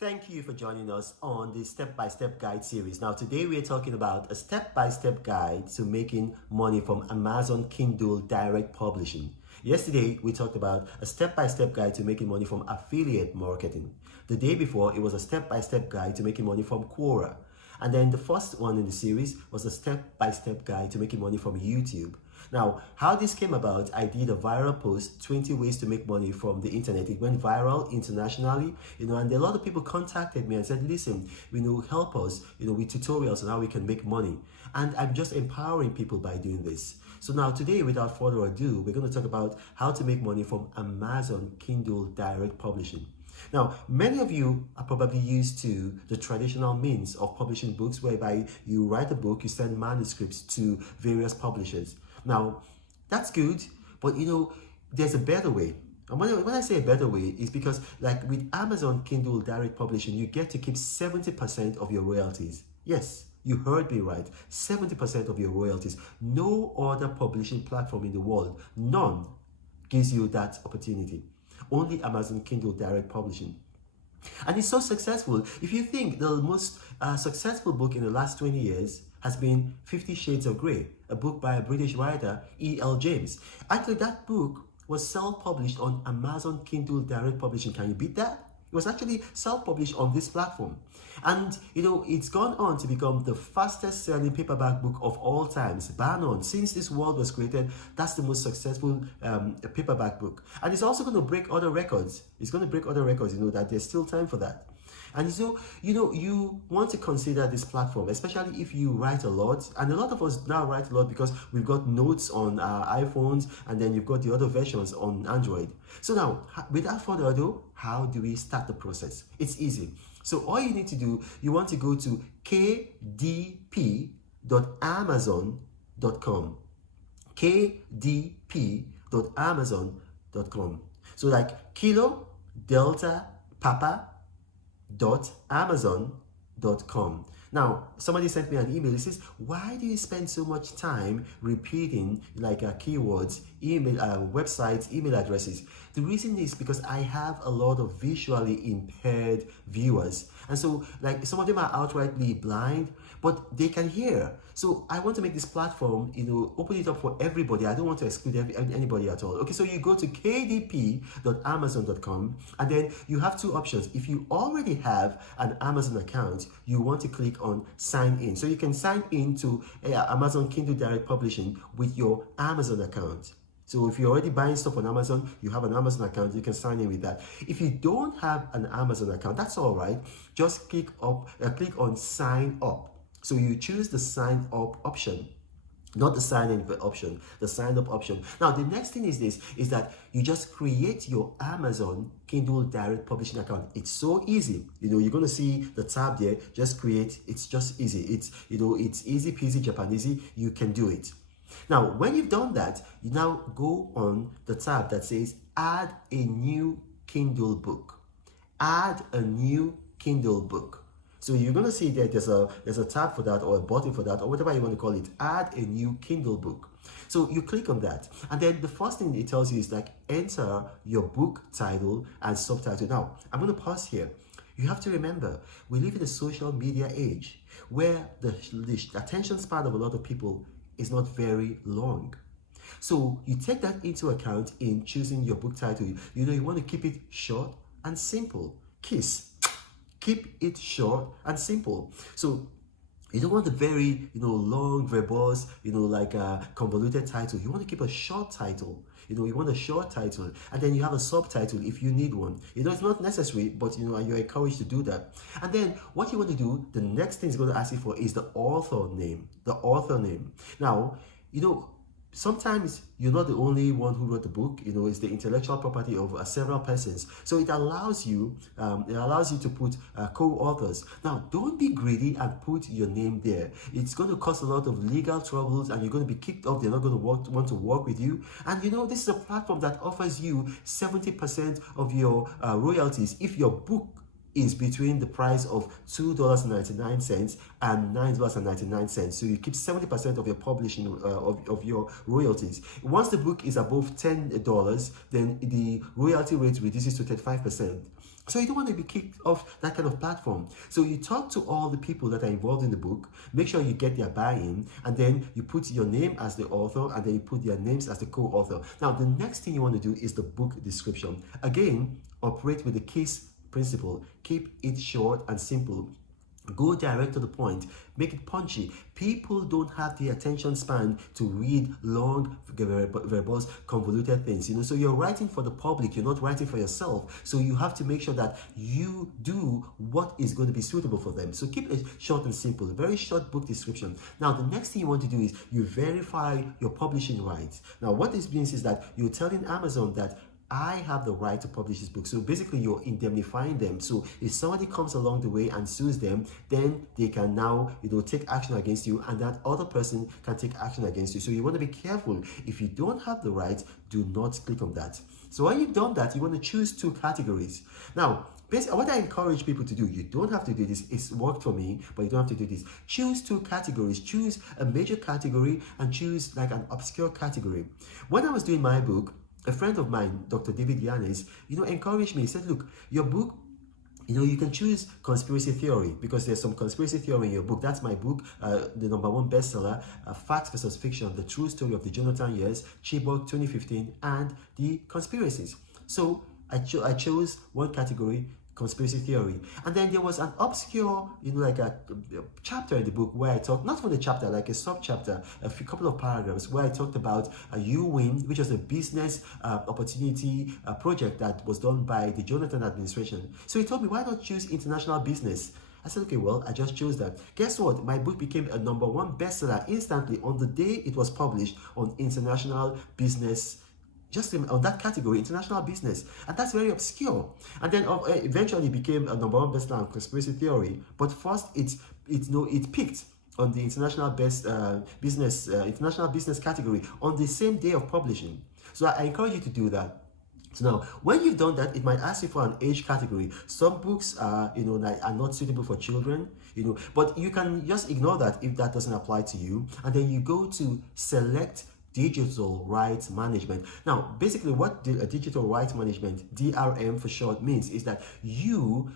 Thank you for joining us on the step-by-step guide series. Now, today we're talking about a step-by-step guide to making money from Amazon Kindle Direct Publishing. Yesterday, we talked about a step-by-step guide to making money from affiliate marketing. The day before, it was a step-by-step guide to making money from Quora. And then the first one in the series was a step-by-step guide to making money from YouTube. Now, how this came about, I did a viral post, 20 ways to make money from the internet. It went viral internationally, and a lot of people contacted me and said, listen, help us, with tutorials on how we can make money. And I'm just empowering people by doing this. So now today, without further ado, we're going to talk about how to make money from Amazon Kindle Direct Publishing. Now, many of you are probably used to the traditional means of publishing books, whereby you write a book, you send manuscripts to various publishers. Now, that's good, but there's a better way. And when I say a better way, is because like with Amazon Kindle Direct Publishing, you get to keep 70% of your royalties. Yes, you heard me right, 70% of your royalties. No other publishing platform in the world, none, gives you that opportunity. Only Amazon Kindle Direct Publishing. And it's so successful. If you think the most successful book in the last 20 years has been 50 Shades of Grey, a book by a British writer, E.L. James. Actually, that book was self-published on Amazon Kindle Direct Publishing. Can you beat that? It was actually self-published on this platform. And, it's gone on to become the fastest selling paperback book of all times, bar none. Since this world was created, that's the most successful paperback book. And it's also going to break other records. It's going to break other records, that there's still time for that. And so, you want to consider this platform, especially if you write a lot. And a lot of us now write a lot because we've got notes on our iPhones, and then you've got the other versions on Android. So now, without further ado, how do we start the process? It's easy. So all you need to do, you want to go to kdp.amazon.com. kdp.amazon.com. So like Kilo, Delta, Papa, .amazon.com. Now, somebody sent me an email. It says, why do you spend so much time repeating keywords, email, websites, email addresses? The reason is because I have a lot of visually impaired viewers. And so some of them are outrightly blind, but they can hear. So I want to make this platform, open it up for everybody. I don't want to exclude anybody at all. Okay, so you go to kdp.amazon.com, and then you have two options. If you already have an Amazon account, you want to click on sign in. So you can sign in to Amazon Kindle Direct Publishing with your Amazon account. So if you're already buying stuff on Amazon, you have an Amazon account, you can sign in with that. If you don't have an Amazon account, that's all right. Just click on sign up. So you choose the sign up option, not the sign in option, the sign up option. Now, the next thing is that you just create your Amazon Kindle Direct Publishing account. It's so easy. You're going to see the tab there, just create. It's just easy. It's easy peasy Japanesey. You can do it. Now, when you've done that, you now go on the tab that says add a new Kindle book. Add a new Kindle book. So you're going to see that there's a tab for that, or a button for that, or whatever you want to call it. Add a new Kindle book. So you click on that, and then the first thing it tells you is enter your book title and subtitle. Now, I'm going to pause here. You have to remember, we live in a social media age where the attention span of a lot of people is not very long. So you take that into account in choosing your book title. You want to keep it short and simple. KISS. Keep it short and simple. So you don't want a very, long, verbose, convoluted title. You want to keep a short title. You want a short title, and then you have a subtitle if you need one. It's not necessary, but you're encouraged to do that. And then what you want to do, the next thing it's going to ask you for is the author name. The author name. Now, sometimes you're not the only one who wrote the book. It's the intellectual property of several persons. So it allows you to put co-authors. Now, don't be greedy and put your name there. It's going to cause a lot of legal troubles, and you're going to be kicked off. They're not going to want to work with you. And this is a platform that offers you 70% of your royalties if your book is between the price of $2.99 and $9.99. So you keep 70% of your publishing of your royalties. Once the book is above $10, then the royalty rate reduces to 35%. So you don't want to be kicked off that kind of platform. So you talk to all the people that are involved in the book, make sure you get their buy-in, and then you put your name as the author, and then you put their names as the co-author. Now, the next thing you want to do is the book description. Again, operate with the KISS principle. Keep it short and simple. Go direct to the point. Make it punchy. People don't have the attention span to read long, verbose, convoluted things. So you're writing for the public. You're not writing for yourself. So you have to make sure that you do what is going to be suitable for them. So keep it short and simple. Very short book description. Now, the next thing you want to do is you verify your publishing rights. Now, what this means is that you're telling Amazon that I have the right to publish this book. So basically you're indemnifying them. So if somebody comes along the way and sues them, then they can now, take action against you, and that other person can take action against you. So you want to be careful. If you don't have the right, do not click on that. So when you've done that, you want to choose 2 categories. Now, basically, what I encourage people to do, you don't have to do this. It's worked for me, but you don't have to do this. Choose 2 categories. Choose a major category and choose like an obscure category. When I was doing my book, a friend of mine, Dr. David Yanis, encouraged me. He said, look, your book, you can choose conspiracy theory, because there's some conspiracy theory in your book. That's my book, the #1 bestseller, Facts versus Fiction, The True Story of the Jonathan Years, Chibok 2015, and the conspiracies. So I chose one category, conspiracy theory. And then there was an obscure, like a chapter in the book where I talked, not for the chapter, like a sub-chapter, a couple of paragraphs where I talked about YouWin, which was a business opportunity project that was done by the Jonathan administration. So he told me, why not choose international business? I said, okay, well, I just chose that. Guess what? My book became a #1 bestseller instantly on the day it was published on international business, just on that category, international business. And that's very obscure. And then eventually became a #1 bestseller on conspiracy theory. But first, it peaked on the international business category on the same day of publishing. So I encourage you to do that. So now, when you've done that, it might ask you for an age category. Some books are not suitable for children, but you can just ignore that if that doesn't apply to you. And then you go to select digital rights management. Now, basically what digital rights management, DRM for short, means is that you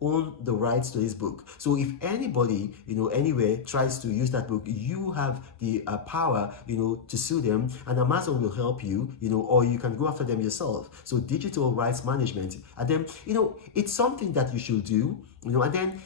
own the rights to this book. So if anybody anywhere tries to use that book, you have the power to sue them, and Amazon will help you, or you can go after them yourself. So digital rights management, and then it's something that you should do, and then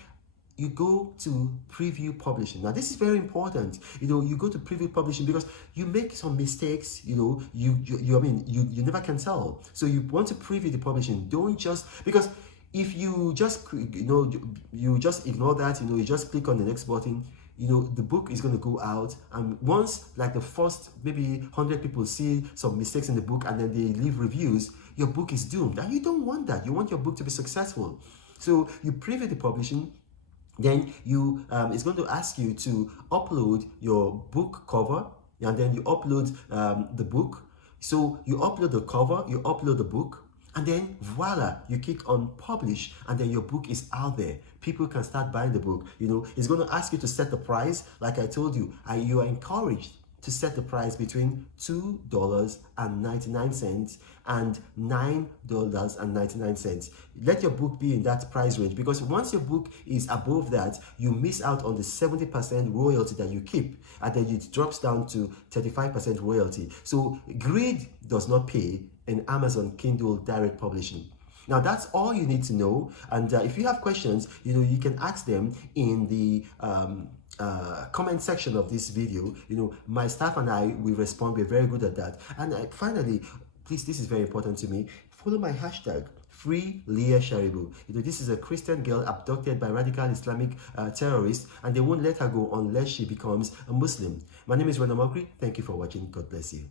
you go to preview publishing. Now, this is very important. You go to preview publishing because you make some mistakes. You never can tell. So you want to preview the publishing. Don't just, because if you just you just ignore that. You just click on the next button. The book is going to go out, and once like the first maybe 100 people see some mistakes in the book and then they leave reviews, your book is doomed. And you don't want that. You want your book to be successful. So you preview the publishing. Then it's going to ask you to upload your book cover, and then you upload the book. So you upload the cover, you upload the book, and then voila, you click on publish, and then your book is out there. People can start buying the book. It's going to ask you to set the price. Like I told you, you are encouraged to set the price between $2.99 and $9.99. Let your book be in that price range, because once your book is above that, you miss out on the 70% royalty that you keep, and then it drops down to 35% royalty. So greed does not pay in Amazon Kindle Direct Publishing. Now, that's all you need to know. And if you have questions, you can ask them in the comment section of this video. My staff and I will respond. We're very good at that. And finally, please, this is very important to me, follow my hashtag, Free Leah Sharibu. This is a Christian girl abducted by radical Islamic terrorists, and they won't let her go unless she becomes a Muslim. My name is Rona Mokri. Thank you for watching. God bless you.